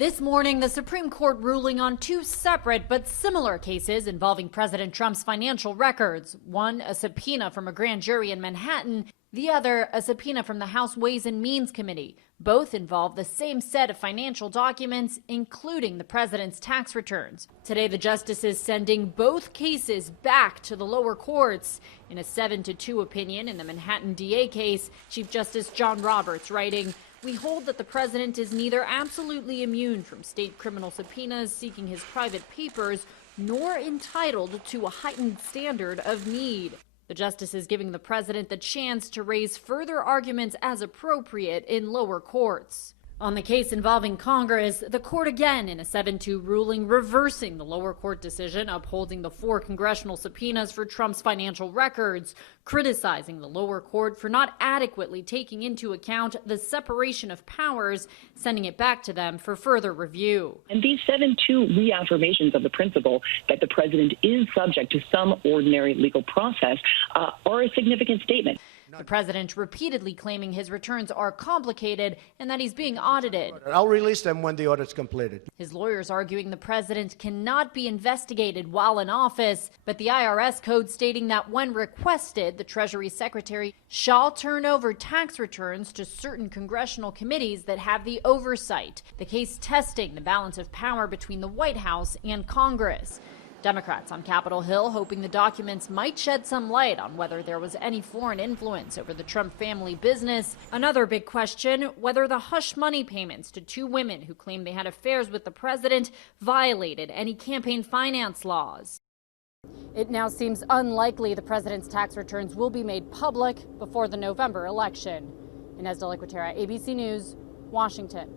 This morning, the Supreme Court ruling on two separate but similar cases involving President Trump's financial records. One, a subpoena from a grand jury in Manhattan. The other, a subpoena from the House Ways and Means Committee. Both involve the same set of financial documents, including the president's tax returns. Today, the justices sending both cases back to the lower courts. In a 7-2 opinion in the Manhattan DA case, Chief Justice John Roberts writing, "We hold that the president is neither absolutely immune from state criminal subpoenas seeking his private papers, nor entitled to a heightened standard of need." The justice is giving the president the chance to raise further arguments as appropriate in lower courts. On the case involving Congress, the court again in a 7-2 ruling reversing the lower court decision upholding the 4 congressional subpoenas for Trump's financial records, criticizing the lower court for not adequately taking into account the separation of powers, sending it back to them for further review. And these 7-2 reaffirmations of the principle that the president is subject to some ordinary legal process are a significant statement. The president repeatedly claiming his returns are complicated and that he's being audited. I'll release them when the audit's completed. His lawyers arguing the president cannot be investigated while in office, but the IRS code stating that when requested, the Treasury Secretary shall turn over tax returns to certain congressional committees that have the oversight. The case testing the balance of power between the White House and Congress. Democrats on Capitol Hill hoping the documents might shed some light on whether there was any foreign influence over the Trump family business. Another big question, whether the hush money payments to 2 women who claimed they had affairs with the president violated any campaign finance laws. It now seems unlikely the president's tax returns will be made public before the November election. Inez de la Cuetara, ABC News, Washington.